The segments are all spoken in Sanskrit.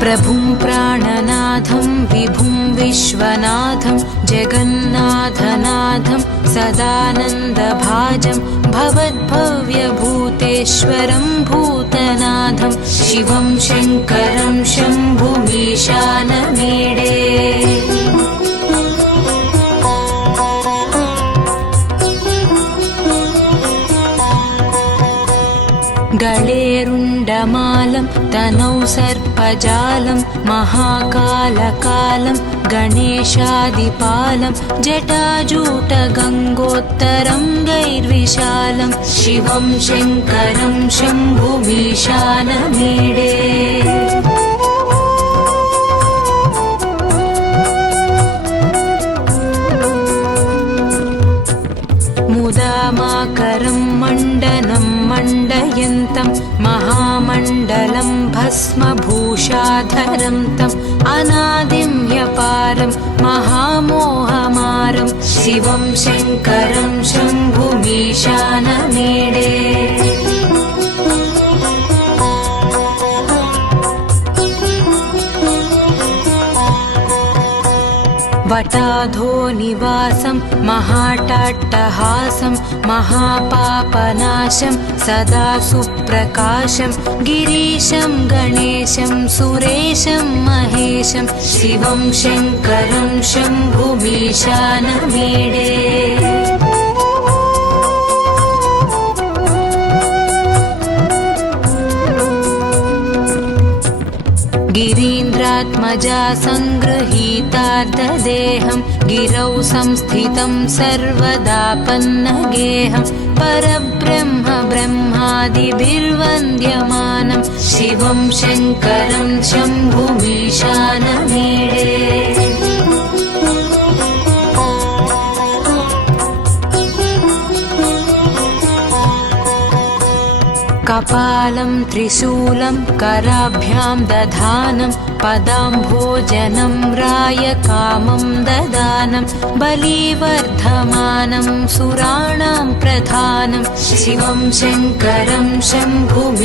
प्रभुं प्राणनाथं विभुं विश्वनाथं जगन्नाथनाथं सदानन्दभाजं भवद्भव्यभूतेश्वरं भूतनाथं शिवं शङ्करं शम्भुमीशानमीडे गळेरुण्डमालं तनौ सर्पजालं महाकालकालं गणेशादिपालं जटाजूटगङ्गोत्तरं गैर्विशालं शिवं शङ्करं शम्भुमीशानमीडे मुदामाकरं मण्डनं मण्डयन्तं महामण्डलं भस्मभूषाधरं तम् अनादिं ह्यपारं महामोहमारं शिवं शङ्करं शम्भुमीशानमीडे वटाधो निवासं महाटाट्टहासं महापापनाशं सदा सुप्रकाशं गिरीशं गणेशं सुरेशं महेशं शिवं शङ्करं शम्भुमीशानमीडे गिरीन्द्रात्मजा सङ्गृहीतार्धदेहं गिरौ संस्थितं सर्वदापन्नगेहं परब्रह्म ब्रह्मादिभिर्वन्द्यमानं शिवं शङ्करं शम्भुमीशानमीडे कपालं त्रिशूलं कराभ्यां दधानं पदाम्भोजनं रायकामं ददानं बलिवर्धमानं सुराणां प्रधानं शिवं शङ्करं शम्भुमीशानमीडे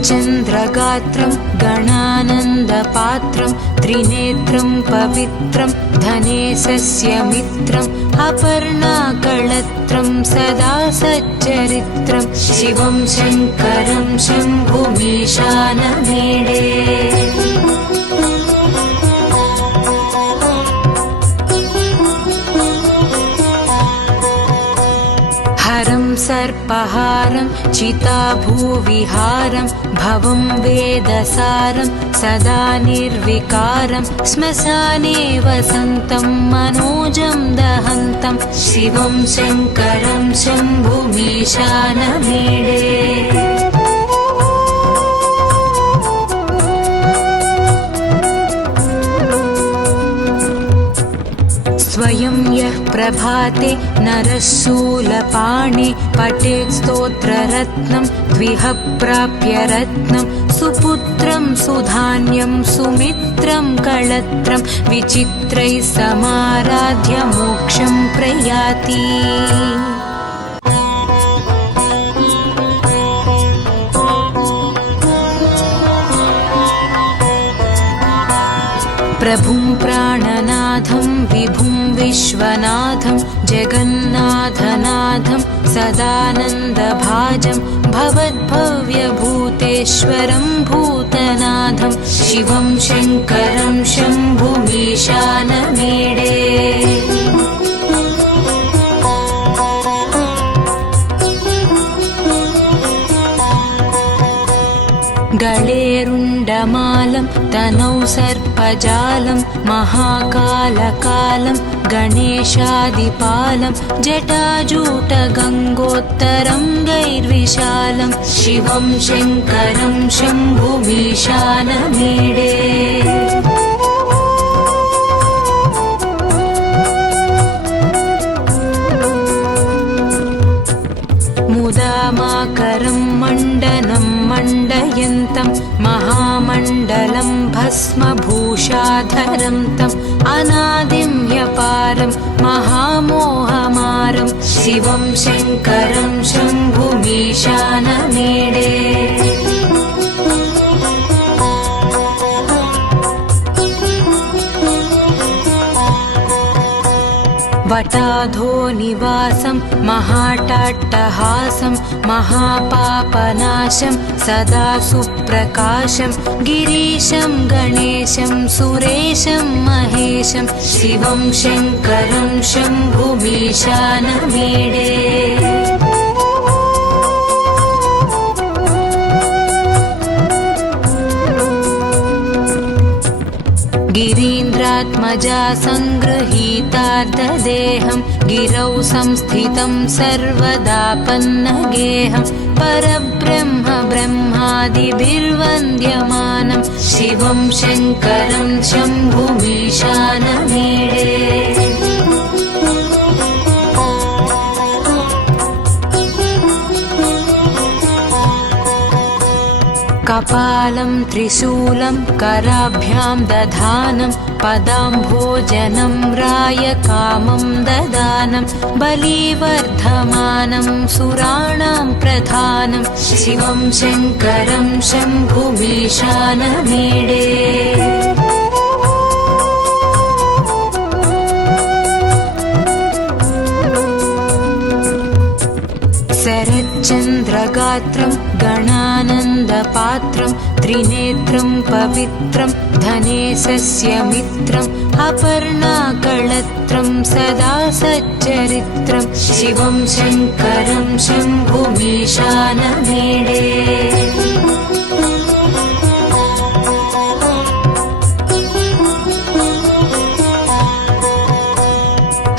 शरच्चन्द्रगात्रं गणानन्दपात्रं त्रिनेत्रं पवित्रं धनेशस्य मित्रम् अपर्णाकळत्रं सदा सच्चरित्रं शिवं शङ्करं शम्भुमीशानमीडे हरं सर्पहारं चिताभूविहारं भवं वेदसारं सदा निर्विकारं श्मशाने वसन्तं मनोजं दहन्तं शिवं शङ्करं शम्भुमीशानमीडे स्वयं यः प्रभाते नरः शूलपाणे पठेत् स्तोत्ररत्नं द्विह प्राप्य रत्नं सुपुत्रं सुधान्यं सुमित्रं कळत्रं विचित्रैः समाराध्य मोक्षं प्रयाति प्रभुं प्राणनाथं विभुं विश्वनाथं जगन्नाथनाथं सदानन्दभाजं भवद्भव्यभूतेश्वरं भूतनाथं शिवं शङ्करं शम्भुमीशानमीडे गळेरुण्डमालं तनौ सर्पजालं महाकालकालं गणेशादिपालं जटाजूटगङ्गोत्तरं गैर्विशालं शिवं शङ्करं शम्भुमीशानमीडे मुदामाकरं मण्डनं मण्डयन्तं महामण्डलं भस्मभूषाधरं तम् अनादिं ह्यपारं शिवं शङ्करं शम्भुमीशानमीडे वटाधो निवासं महाटाट्टहासं महापापनाशं सदा सुप्रकाशं गिरीशं गणेशं सुरेशं महेशं शिवं शङ्करं शम्भुमीशानमीडे गिरीन्द्रात्मजा सङ्गृहीतार्धदेहं गिरौ संस्थितं सर्वदापन्नगेहं परब्रह्म ब्रह्मादिभिर्वन्द्यमानं शिवं शङ्करं शम्भुमीशानमीडे कपालं त्रिशूलं कराभ्यां दधानं पदाम्भोजनं रायकामं ददानं बलिवर्धमानं सुराणां प्रधानं शिवं शङ्करं शम्भुमीशानमीडे शरच्चन्द्रगात्रं गणानन्दपात्रं त्रिनेत्रं पवित्रं धनेशस्य मित्रम् अपर्णाकळत्रं सदा सच्चरित्रं शिवं शङ्करं शम्भुमीशानमीडे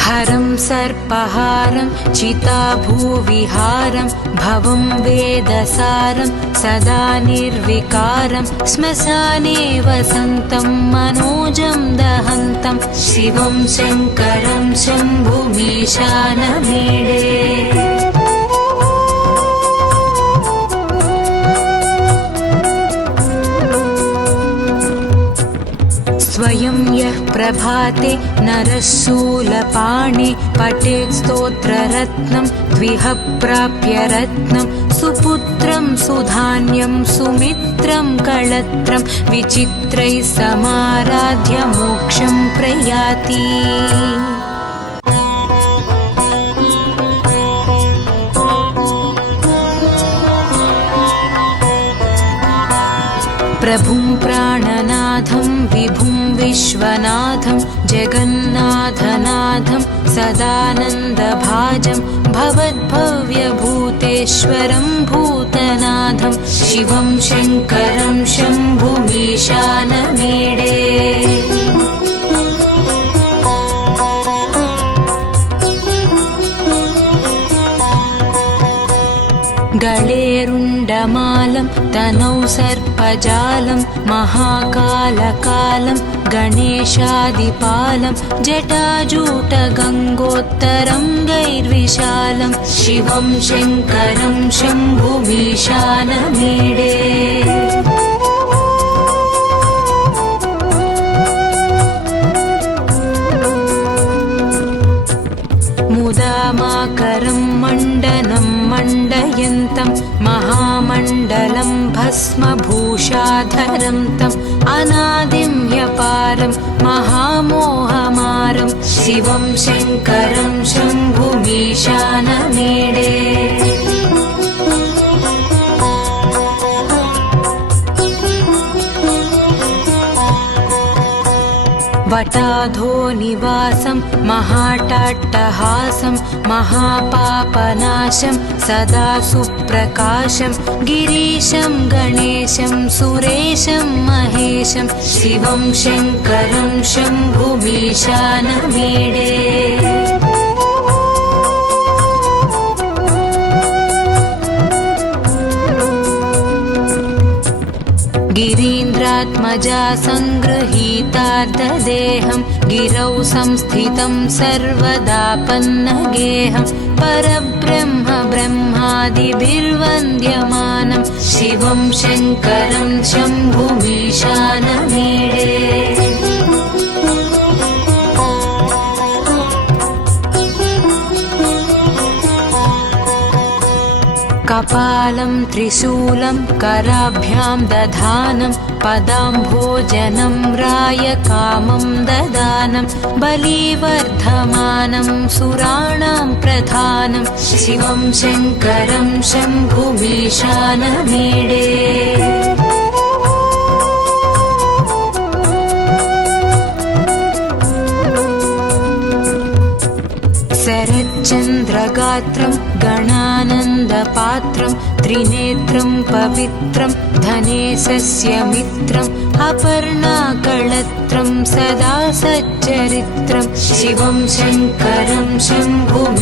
हरं सर्पहारं चिताभूविहारं भवं वेदसारं सदा निर्विकारं श्मशाने वसन्तं मनोजं दहन्तं शिवं शङ्करं शम्भुमीशानमीडे स्वयं यः प्रभाते नरः शूलपाणे पठेत् स्तोत्ररत्नं द्विह प्राप्य रत्नं सुपुत्रं सुधान्यं सुमित्रं कळत्रं विचित्रैः समाराध्य मोक्षं प्रयाति प्रभुं प्राणनाथं विभुं विश्वनाथं जगन्नाथनाथं सदानन्दभाजं भवद्भव्यभूतेश्वरं भूतनाथं शिवं शङ्करं शम्भुमीशानमीडे गळेरुण्डमालं तनौ सर्पजालं महाकालकालं गणेशादिपालं जटाजूटगङ्गोत्तरं गैर्विशालं शिवं शङ्करं शम्भुमीशानमीडे मुदामाकरं मण्डनं मण्डयन्तं महामण्डलं भस्मभूषाधरं तम् अनादिं ह्यपारं महामोहमारं शिवं शङ्करं शम्भुमीशानमीडे वटाधो निवासं महाटाट्टहासं महापापनाशं सदा सुप्रकाशं गिरीशं गणेशं सुरेशं महेशं शिवं शङ्करं शम्भुमीशानमीडे गिरीन्द्रात्मजा सङ्गृहीतार्धदेहं गिरौ संस्थितं सर्वदापन्नगेहं परब्रह्म ब्रह्मादिभिर्वन्द्यमानं शिवं शङ्करं शम्भुमीशानमीडे कपालं त्रिशूलं कराभ्यां दधानं पदाम्भोजनं रायकामं ददानं बलिवर्धमानं सुराणां प्रधानं शिवं शङ्करं शम्भुमीशानमीडे शरच्चन्द्रगात्रं गणानन्दपात्रं त्रिनेत्रं पवित्रं धनेशस्य मित्रम् अपर्णाकळत्रं सदा सच्चरित्रं शिवं शङ्करं शम्भुमीशानमीडे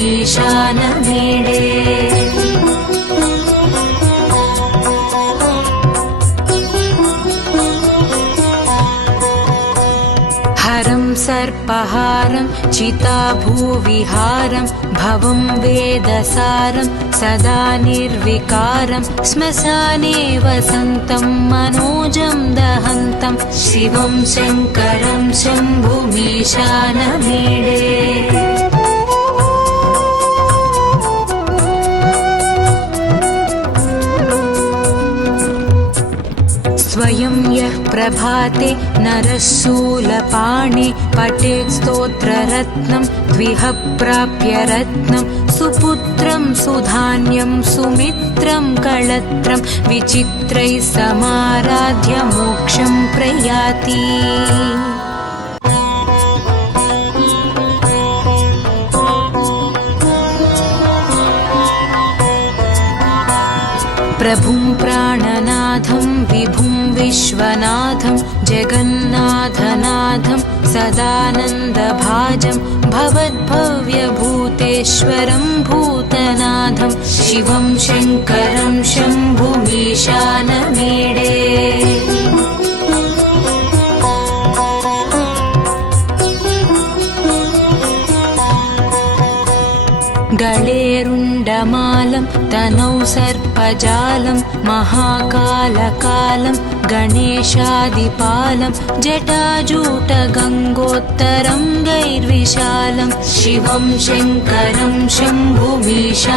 हरं सर्पहारं चिताभूविहारं भवं वेदसारं सदा निर्विकारं श्मशाने वसन्तं मनोजं दहन्तं शिवं शङ्करं शम्भुमीशानमीडे स्वयं यः प्रभाते नरः शूलपाणे पठेत् स्तोत्ररत्नं द्विह प्राप्य रत्नं सुपुत्रं सुधान्यं सुमित्रं कळत्रं विचित्रैः समाराध्य मोक्षं प्रयाति प्रभुं प्राणनाथं विभुं विश्वनाथं जगन्नाथनाथं सदानन्दभाजं भवद्भव्यभूतेश्वरं भूतनाथं शिवं शङ्करं शम्भुमीशानमीडे गळेरुण्डमालं तनौ सर्पजालं महाकालकालं गणेशादिपालं जटाजूटगङ्गोत्तरं गैर्विशालं शिवं शङ्करं शम्भुमीशानमीडे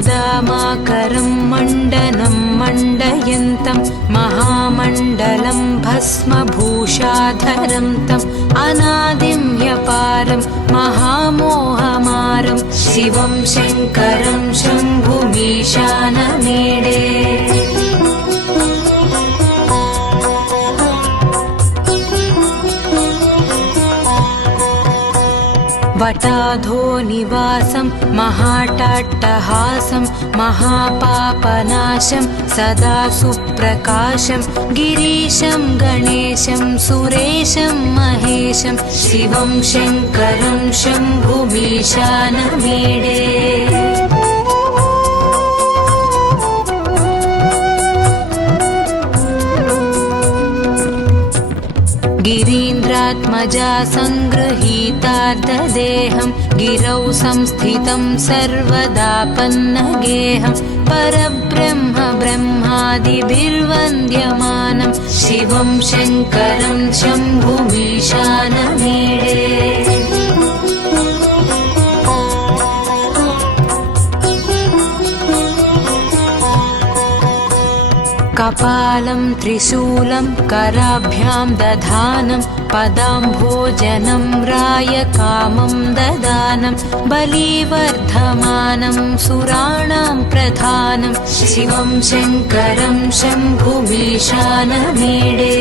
मुदामाकरं मण्डनं मण्डयन्तं महामण्डलं भस्मभूषाधरं तम् अनादिं ह्यपारं महामोहमारं शिवं शङ्करं शम्भुमीशानमीडे वटाधो निवासं महाटाट्टहासं महापापनाशं सदा सुप्रकाशं गिरीशं गणेशं सुरेशं महेशं शिवं शङ्करं शम्भुमीशानमीडे गिरीन्द्रात्मजा सङ्गृहीतार्धदेहं गिरौ संस्थितं सर्वदापन्नगेहं परब्रह्म ब्रह्मादिभिर्वन्द्यमानं शिवं शङ्करं शम्भुमीशानमीडे कपालं त्रिशूलं कराभ्यां दधानं पदाम्भोजनं रायकामं ददानं बलिवर्धमानं सुराणां प्रधानं शिवं शङ्करं शम्भुमीशानमीडे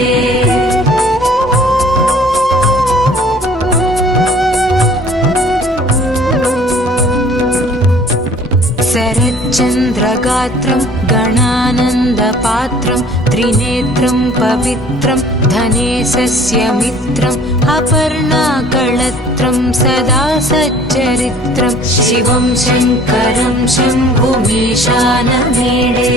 शरच्चन्द्रगात्रं गणानन्दपात्रं त्रिनेत्रं पवित्रं धनेशस्य मित्रम् अपर्णाकळत्रं सदा सच्चरित्रं शिवं शङ्करं शम्भुमीशानमीडे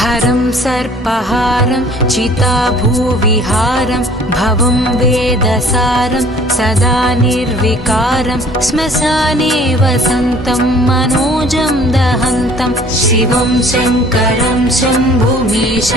हरं सर्पहारं चिताभूविहारं भवं वेदसारं सदा निर्विकारं श्मशाने वसन्तं मनोजं दहन्तं शिवं शङ्करं शम्भुमीशानमीडे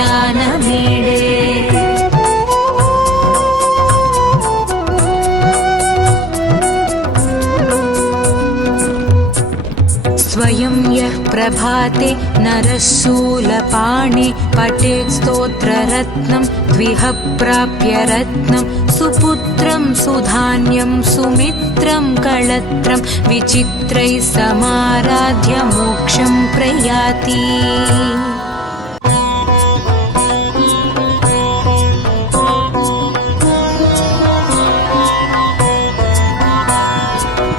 स्वयं यः प्रभाते नरः शूलपाणे पठेत् स्तोत्ररत्नं द्विह प्राप्य रत्नं सुपुत्रं सुधान्यं सुमित्रं कळत्रं विचित्रैः समाराध्य मोक्षं प्रयाति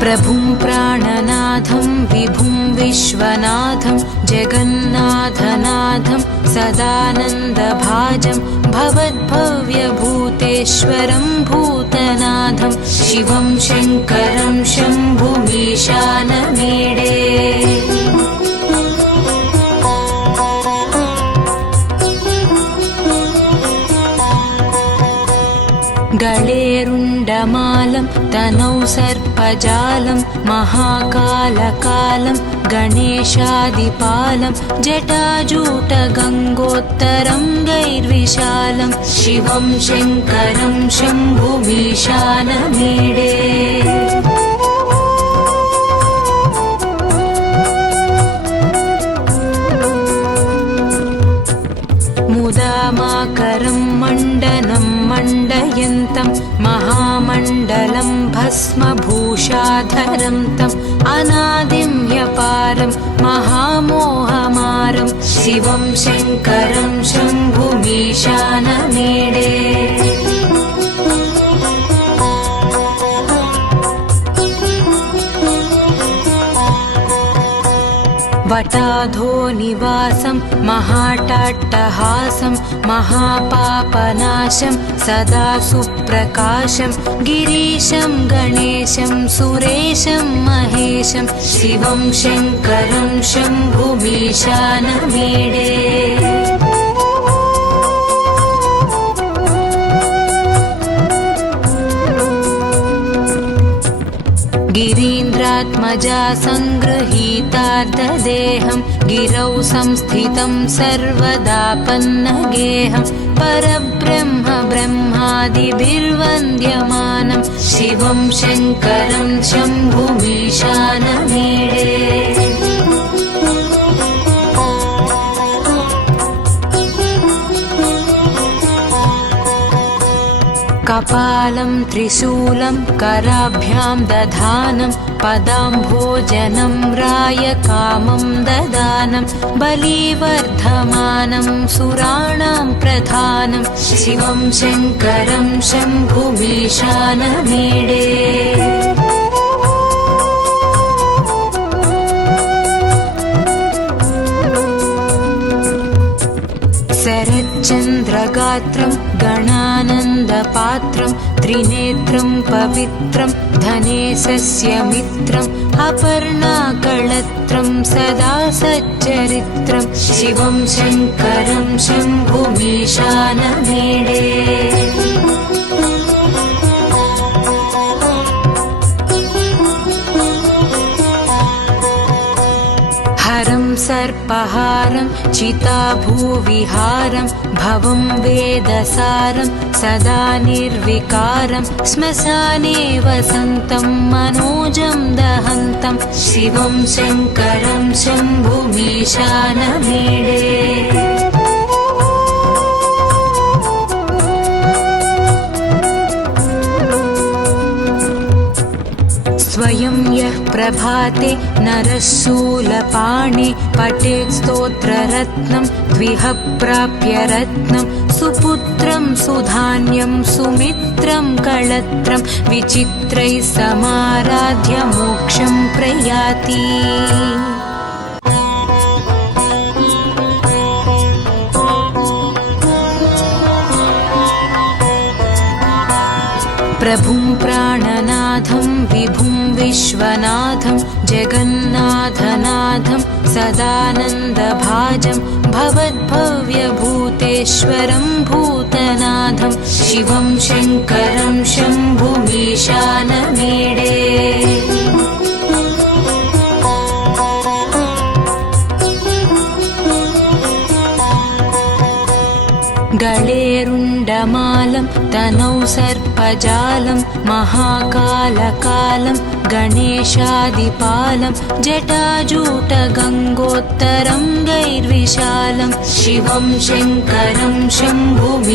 प्रभुं प्राणनाथं विभुं विश्वनाथं जगन्नाथनाथं सदानन्दभाजं भवद्भव्यभूतेश्वरं भूतनाथं शिवं शङ्करं शम्भुमीशानमीडे गळेरुण्डमालं तनौ सर्पजालं महाकालकालं गणेशादिपालं जटाजूटगङ्गोत्तरं गैर्विशालं शिवं शङ्करं शम्भुमीशानमीडे मुदामाकरं मण्डनं मण्डयन्तं महामण्डलं भस्मभूषाधरं तम् अनादिं ह्यपारं महामोहमारं शिवं शङ्करं शम्भुमीशानमीडे वटाधो निवासं महाटाट्टहासं महापापनाशं सदा सुप्रकाशं गिरीशं गणेशं सुरेशं महेशं शिवं शङ्करं शम्भुमीशानमीडे गिरीन्द्रात्मजा सङ्गृहीतार्धदेहं गिरौ संस्थितं सर्वदापन्नगेहं परब्रह्म ब्रह्मादिभिर्वन्द्यमानं शिवं शङ्करं शम्भुमीशानमीडे कपालं त्रिशूलं कराभ्यां दधानं पदाम्भोजनं रायकामं ददानं बलिवर्धमानं सुराणां प्रधानं शिवं शङ्करं शम्भुमीशानमीडे शरच्चन्द्रगात्रं गणानन्दपात्रं त्रिनेत्रं पवित्रं धनेशस्य मित्रम् अपर्णाकळत्रं सदा सच्चरित्रं शिवं शङ्करं शम्भुमीशानमीडे हरं सर्पहारं चिताभूविहारं भवं वेदसारं सदा निर्विकारं श्मशाने वसन्तं मनोजं दहन्तं शिवं शङ्करं शम्भुमीशानमीडे स्वयं यः प्रभाते नरः शूलपाणे पठेत् स्तोत्ररत्नं द्विह प्राप्य रत्नं सुपुत्रं सुधान्यं सुमित्रं कळत्रं विचित्रैः समाराध्य मोक्षं प्रयाति प्रभुं प्राणनाथं विभुं विश्वनाथं जगन्नाथनाथं सदानन्दभाजं भवद्भव्यभूतेश्वरं भूतनाथं शिवं शङ्करं शम्भुमीशानमीडे गळेरुण्डमालं तनौ सर्पजालं महाकालकालं गणेशादिपालं जटाजूटगङ्गोत्तरं गैर्विशालं शिवं शङ्करं शम्भुमीशानमीडे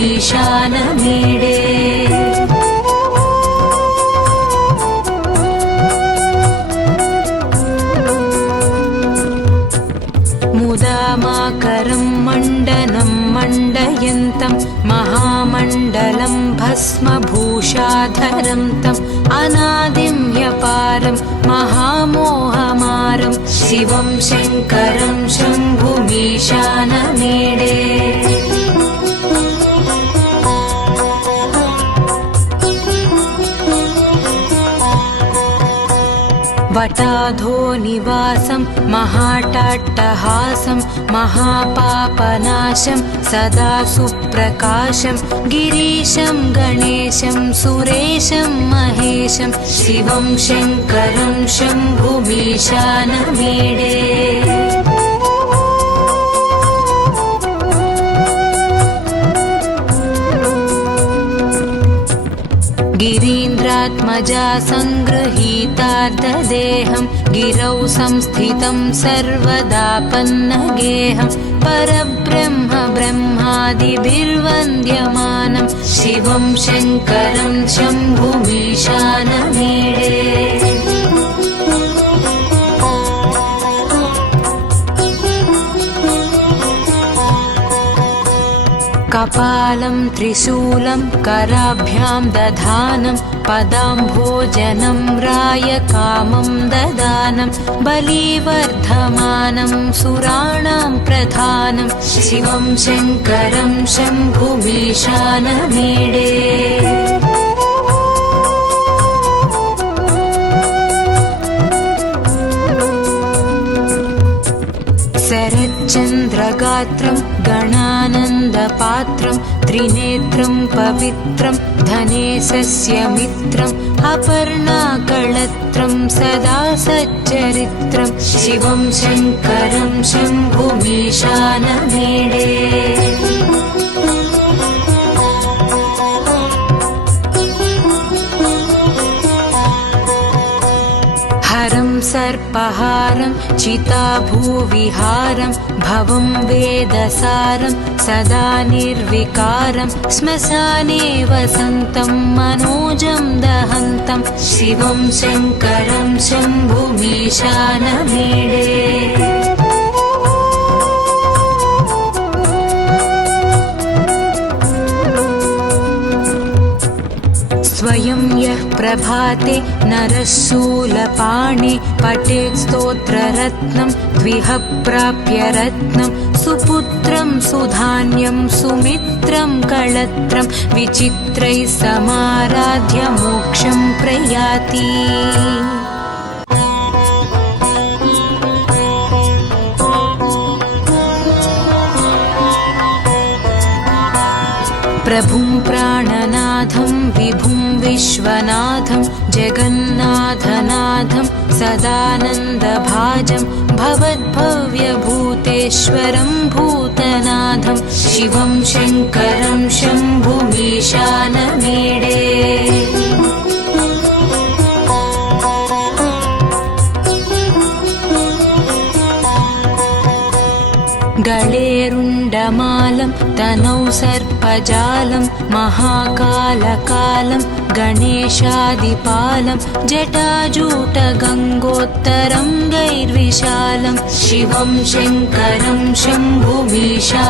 मुदामाकरं मण्डनं मण्डयन्तं महामण्डलं भस्मभूषाधरं तम् अनादिं ह्यपारं महामोहमारं शिवं शङ्करं शम्भुमीशानमीडे वटाधो निवासं महाटाट्टहासं महापापनाशं सदा सुप्रकाशं गिरीशं गणेशं सुरेशं महेशं शिवं शङ्करं शम्भुमीशानमीडे गिरीन्द्रात्मजा सङ्गृहीतार्धदेहं गिरौ संस्थितं सर्वदापन्नगेहं परब्रह्म ब्रह्मादिभिर्वन्द्यमानं शिवं शङ्करं शम्भुमीशानमीडे कपालं त्रिशूलं कराभ्यां दधानं पदाम्भोजनं रायकामं ददानं बलिवर्धमानं सुराणां प्रधानं शिवं शङ्करं शम्भुमीशानमीडे शरच्चन्द्रगात्रं गणानन्दपात्रं त्रिनेत्रं पवित्रं धनेशस्य मित्रम् अपर्णाकळत्रं सदा सच्चरित्रं शिवं शङ्करं शम्भुमीशानमीडे हरं सर्पहारं चिताभूविहारं भवं वेदसारं सदा निर्विकारं श्मशाने वसन्तं मनोजं दहन्तं शिवं शङ्करं शम्भुमीशानमीडे स्वयं यः प्रभाते नरः शूलपाणे पठेत् स्तोत्ररत्नं द्विह प्राप्य रत्नं सुपुत्रं सुधान्यं सुमित्रं कळत्रं विचित्रैः समाराध्य मोक्षं प्रयाति प्रभुं प्राणनाथं विभुं विश्वनाथं जगन्नाथनाथं सदानन्दभाजं भवद्भव्यभूतेश्वरं भूतनाथं शिवं शङ्करं शम्भुमीशानमीडे गळेरुण्डमालं तनौ सर्पजालं महाकालकालं गणेशादिपालं जटाजूटगङ्गोत्तरं गैर्विशालं शिवं शङ्करं शम्भुमीशानमीडे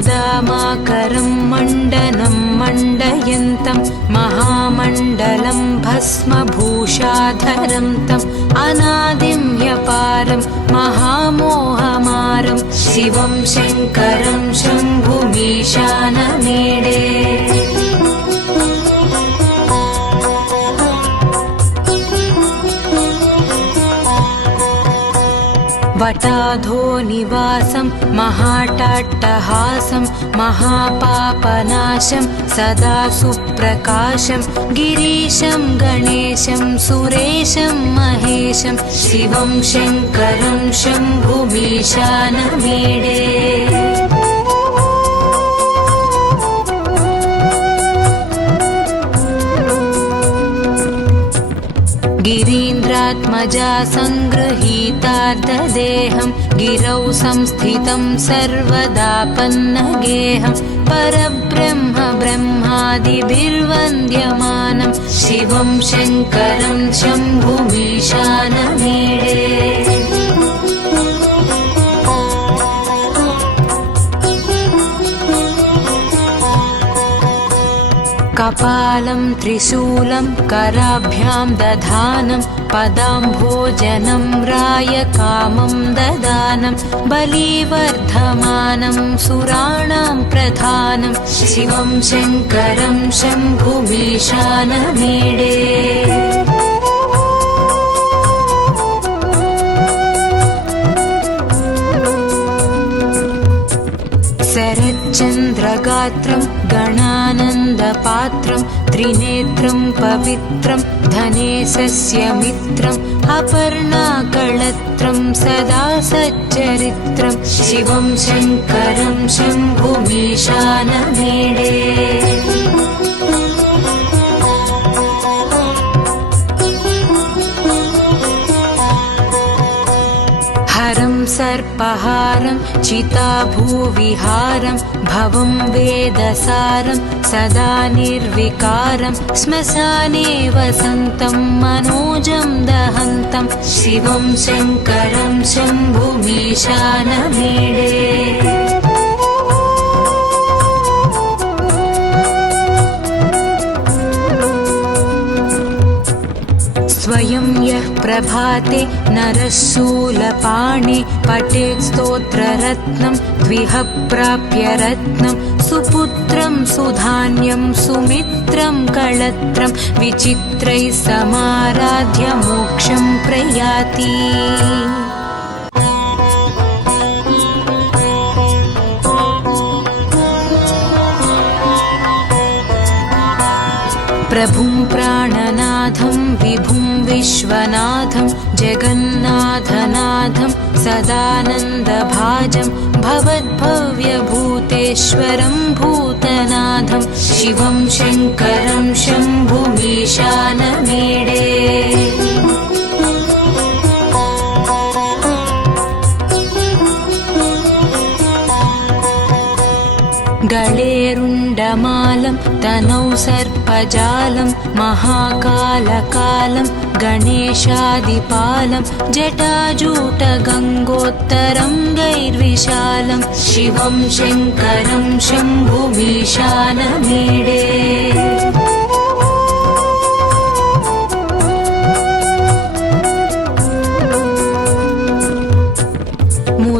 मुदामाकरं मण्डनं मण्डयन्तं महामण्डलं भस्मभूषाधरं तम् अनादिं ह्यपारं महामोहमारं शिवं शङ्करं शम्भुमीशानमीडे वटाधो निवासं महाटाट्टहासं महापापनाशं सदा सुप्रकाशं गिरीशं गणेशं सुरेशं महेशं शिवं शङ्करं शम्भुमीशानमीडे गिरीन्द्रात्मजा सङ्गृहीतार्धदेहं गिरौ संस्थितं सर्वदापन्नगेहं परब्रह्म ब्रह्मादिभिर्वन्द्यमानं शिवं शङ्करं शम्भुमीशानमीडे कपालं त्रिशूलं कराभ्यां दधानं पदाम्भोजनं रायकामं ददानं बलिवर्धमानं सुराणां प्रधानं शिवं शङ्करं शम्भुमीशानमीडे शरच्चन्द्रगात्रं गणानन्दपात्रं त्रिनेत्रं पवित्रं धनेशस्य मित्रम् अपर्णाकळत्रं सदा सच्चरित्रं शिवं शङ्करं शम्भुमीशानमीडे हरं सर्पहारं चिताभूविहारं भवं वेदसारं सदा निर्विकारं श्मशाने वसन्तं मनोजं दहन्तं शिवं शङ्करं शम्भुमीशानमीडे स्वयं यः प्रभाते नरः शूलपाणे पठेत् स्तोत्ररत्नं द्विह प्राप्य रत्नं सुपुत्रं सुधान्यं सुमित्रं कळत्रं विचित्रैः समाराध्य मोक्षं प्रयाति प्रभुं प्राणनाथं विभुं विश्वनाथं जगन्नाथनाथं सदानन्दभाजं भवद्भव्यभूतेश्वरं भूतनाथं शिवं शङ्करं शम्भुमीशानमीडे गळेरुण्डमालं तनौ सर्पजालं महाकालकालं गणेशादिपालं जटाजूटगङ्गोत्तरं गैर्विशालं शिवं शङ्करं शम्भुमीशानमीडे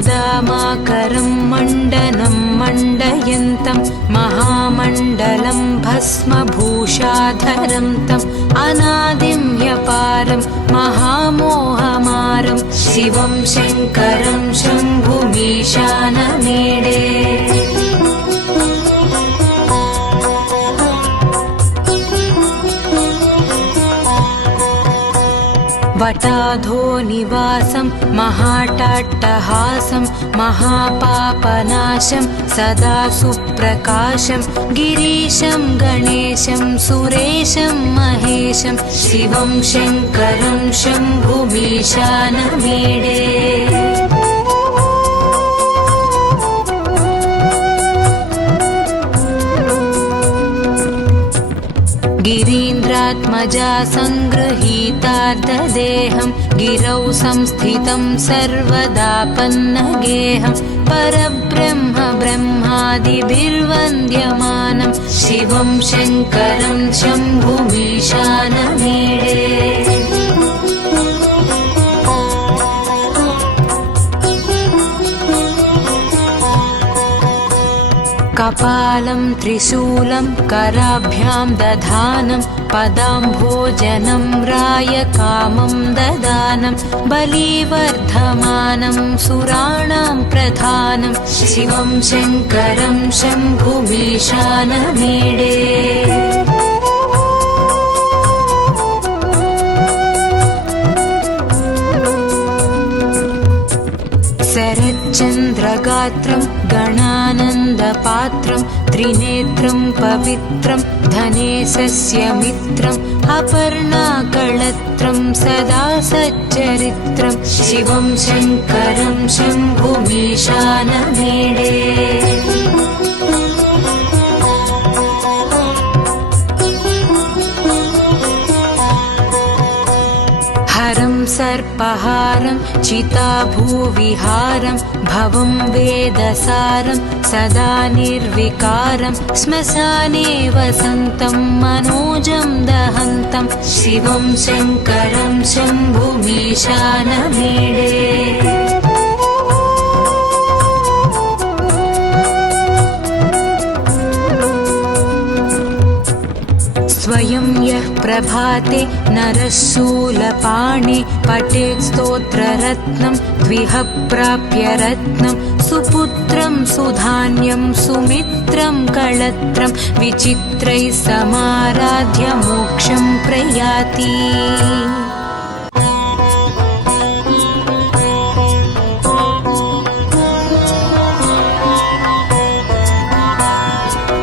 मुदामाकरं मण्डनं मण्डयन्तं महामण्डलं भस्मभूषाधरं तम् अनादिं ह्यपारं महामोहमारं शिवं शङ्करं शम्भुमीशानमीडे वटाधो निवासं महाटाट्टहासं महापापनाशं सदा सुप्रकाशं गिरीशं गणेशं सुरेशं महेशं शिवं शङ्करं शम्भुमीशानमीडे गिरीन्द्रात्मजा सङ्गृहीतार्धदेहं गिरौ संस्थितं सर्वदापन्नगेहं परब्रह्म ब्रह्मादिभिर्वन्द्यमानं शिवं शङ्करं शम्भुमीशानमीडे कपालं त्रिशूलं कराभ्यां दधानं पदाम्भोजनं रायकामं ददानं बलिवर्धमानं सुराणां प्रधानं शिवं शङ्करं शम्भुमीशानमीडे शरच्चन्द्रगात्रं गणानन्दपात्रं त्रिनेत्रं पवित्रं धनेशस्य मित्रम् अपर्णाकळत्रं सदा सच्चरित्रं शिवं शङ्करं शम्भुमीशानमीडे हरं सर्पहारं चिताभूविहारं भवं वेदसारं सदा निर्विकारं श्मशाने वसन्तं मनोजं दहन्तं शिवं शङ्करं शम्भुमीशानमीडे स्वयं यः प्रभाते नरः शूलपाणे पठेत् स्तोत्ररत्नं द्विह प्राप्य रत्नं सुपुत्रं सुधान्यं सुमित्रं कळत्रं विचित्रैः समाराध्य मोक्षं प्रयाति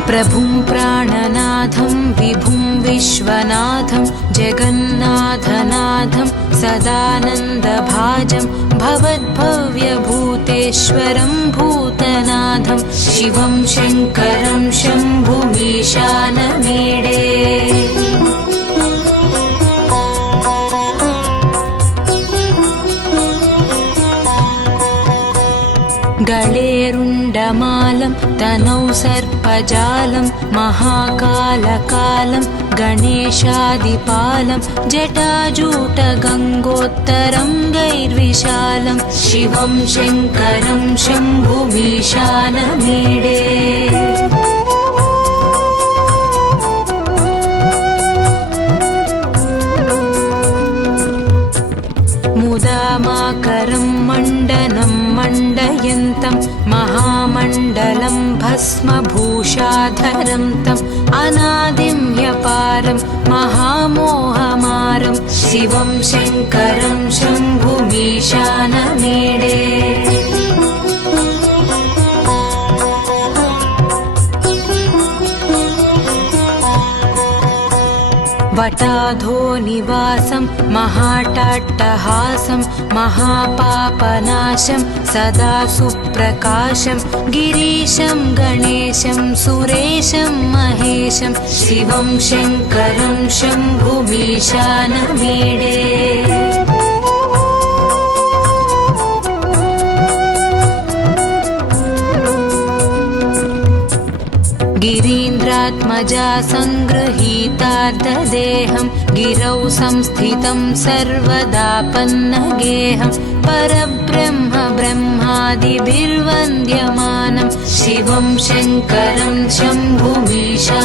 प्रभुं प्राणनाथं विभुं विश्वनाथं जगन्नाथनाथं सदानन्दभाजं भवद्भव्यभूतेश्वरं भूतनाथं शिवं शङ्करं शम्भुमीशानमीडे गळेरुण्डमालं तनौ सर्पजालं महाकालकालं गणेशादिपालं जटाजूटगङ्गोत्तरं गैर्विशालं शिवं शङ्करं शम्भुमीशानमीडे मुदामाकरं मण्डनं मण्डयन्तं महामण्डलं भस्मभूषाधरं तम् अनादिं ह्यपारं महामोहमारं शिवं शङ्करं शम्भुमीशानमीडे वटाधो निवासं महाटाट्टहासं महापापनाशं सदा सुप्रकाशं गिरीशं गणेशं सुरेशं महेशं शिवं शङ्करं शम्भुमीशानमीडे गिरीन्द्रात्मजा सङ्गृहीतार्धदेहं गिरौ संस्थितं सर्वदापन्नगेहं परब्रह्म ब्रह्मादिभिर्वन्द्यमानं शिवं शङ्करं शम्भुमीशानमीडे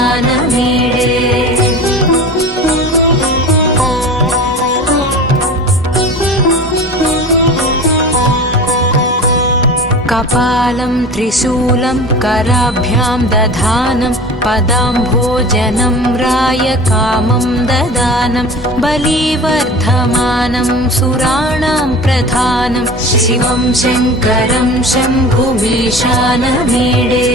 कपालं त्रिशूलं कराभ्यां दधानं पदाम्भोजनं रायकामं ददानं बलिवर्धमानं सुराणां प्रधानं शिवं शङ्करं शम्भुमीशानमीडे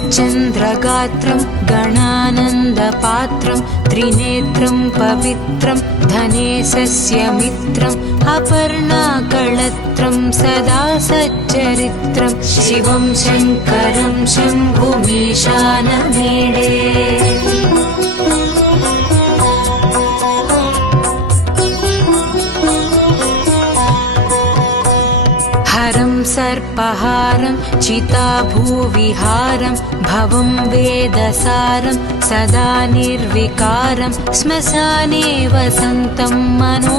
शरच्चन्द्रगात्रं गणानन्दपात्रं त्रिनेत्रं पवित्रं धनेशस्य मित्रम् अपर्णाकळत्रं सदा सच्चरित्रं शिवं शङ्करं शम्भुमीशानमीडे हरं सर्पहारं चिताभूविहारं भवं वेदसारं सदा निर्विकारं श्मशाने वसन्तं मनो